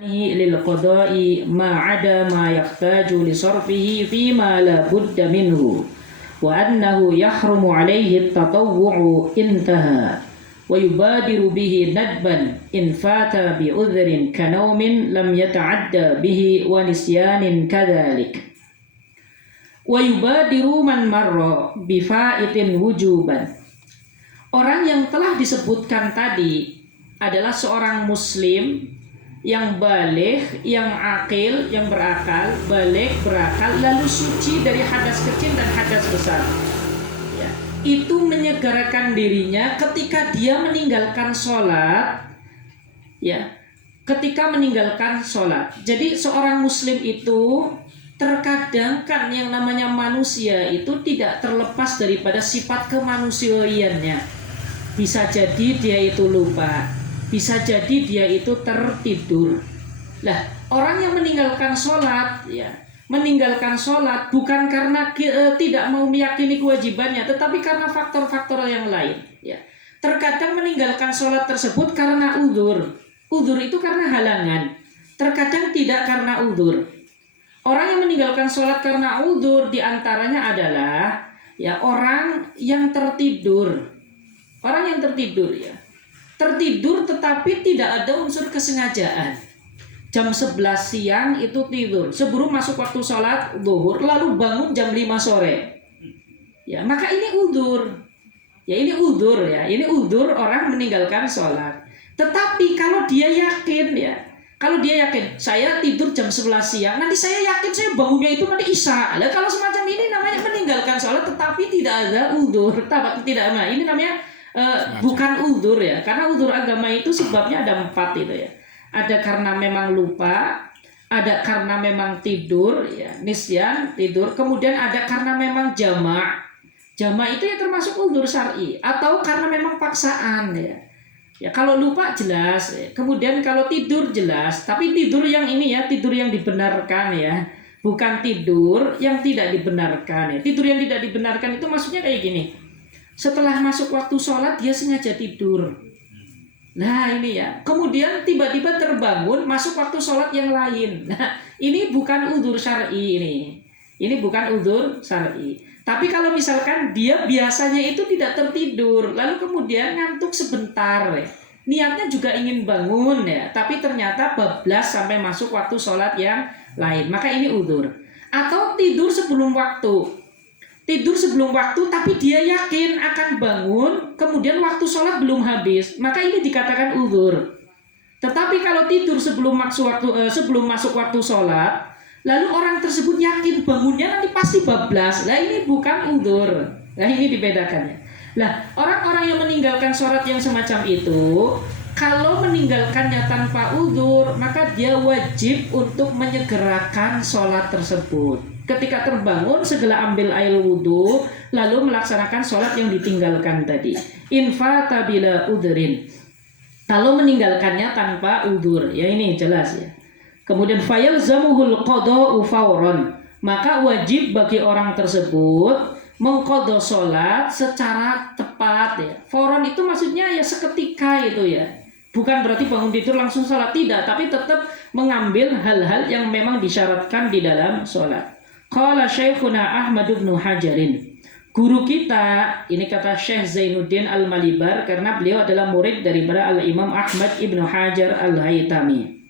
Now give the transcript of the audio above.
للقضاء ما عدا ما يحتاج لصرفه فيما لا بد منه وأنه يحرم عليه التطوع انتهى ويبادر به ندبا إن فات بعذر كنوم لم يتعدى به ونسيان كذلك ويبادر من مر بفائت وجوبا. Orang yang telah disebutkan tadi adalah seorang muslim yang baligh, yang akil, yang berakal, baligh, berakal, lalu suci dari hadas kecil dan hadas besar. Ya, itu menyegerakan dirinya ketika dia meninggalkan sholat. Ya, ketika meninggalkan sholat. Jadi seorang muslim itu terkadang kan yang namanya manusia itu tidak terlepas daripada sifat kemanusiaannya. Bisa jadi dia itu lupa, bisa jadi dia itu tertidur. Lah, orang yang meninggalkan sholat, ya, meninggalkan sholat bukan karena tidak mau meyakini kewajibannya, tetapi karena faktor-faktor yang lain. Ya, terkadang meninggalkan sholat tersebut karena udzur. Udzur itu karena halangan. Terkadang tidak karena udzur. Orang yang meninggalkan sholat karena udzur diantaranya adalah ya orang yang tertidur. Orang yang tertidur ya. Tertidur tetapi tidak ada unsur kesengajaan. Jam 11 siang itu tidur sebelum masuk waktu sholat zuhur, lalu bangun jam 5 sore. Ya, maka ini udzur. Ya, ini udzur ya. Ini udzur orang meninggalkan sholat. Tetapi kalau dia yakin ya, kalau dia yakin saya tidur jam 11 siang, nanti saya yakin saya bangunnya itu nanti isya. Nah, kalau semacam ini namanya meninggalkan sholat tetapi tidak ada udzur. Tidak, nah ini namanya bukan udzur ya, karena udzur agama itu sebabnya ada 4 itu ya. Ada karena memang lupa, ada karena memang tidur ya, nisyan tidur, kemudian ada karena memang jamak. Jamak itu ya termasuk udzur syar'i, atau karena memang paksaan ya. Ya kalau lupa jelas ya. Kemudian kalau tidur jelas, tapi tidur yang ini ya, tidur yang dibenarkan ya, bukan tidur yang tidak dibenarkan ya. Tidur yang tidak dibenarkan itu maksudnya kayak gini. Setelah masuk waktu sholat dia sengaja tidur. Nah ini ya. Kemudian tiba-tiba terbangun masuk waktu sholat yang lain. Nah ini bukan udzur syar'i ini. Ini bukan udzur syar'i. Tapi kalau misalkan dia biasanya itu tidak tertidur, lalu kemudian ngantuk sebentar ya. Niatnya juga ingin bangun ya, tapi ternyata bablas sampai masuk waktu sholat yang lain. Maka ini udzur. Atau tidur sebelum waktu. Tidur sebelum waktu tapi dia yakin akan bangun, kemudian waktu sholat belum habis, maka ini dikatakan udzur. Tetapi kalau tidur sebelum masuk waktu sholat, lalu orang tersebut yakin bangunnya nanti pasti bablas, lah ini bukan udzur. Nah ini dibedakannya. Lah orang-orang yang meninggalkan sholat yang semacam itu, kalau meninggalkannya tanpa udzur, maka dia wajib untuk menyegerakan sholat tersebut. Ketika terbangun segera ambil air wudhu, lalu melaksanakan sholat yang ditinggalkan tadi. Infata bila udhrin. Kalau meninggalkannya tanpa udzur, ya ini jelas ya. Kemudian fayalzamuhul qada'u fawran. Maka wajib bagi orang tersebut mengqadha sholat secara tepat ya. Fawran itu maksudnya ya seketika itu ya. Bukan berarti bangun tidur langsung sholat, tidak, tapi tetap mengambil hal-hal yang memang disyaratkan di dalam sholat. Qala Syekhuna Ahmad bin Hajarin. Guru kita, ini kata Syekh Zainuddin Al-Malibar, karena beliau adalah murid daripada Al-Imam Ahmad Ibn Hajar Al-Haytami.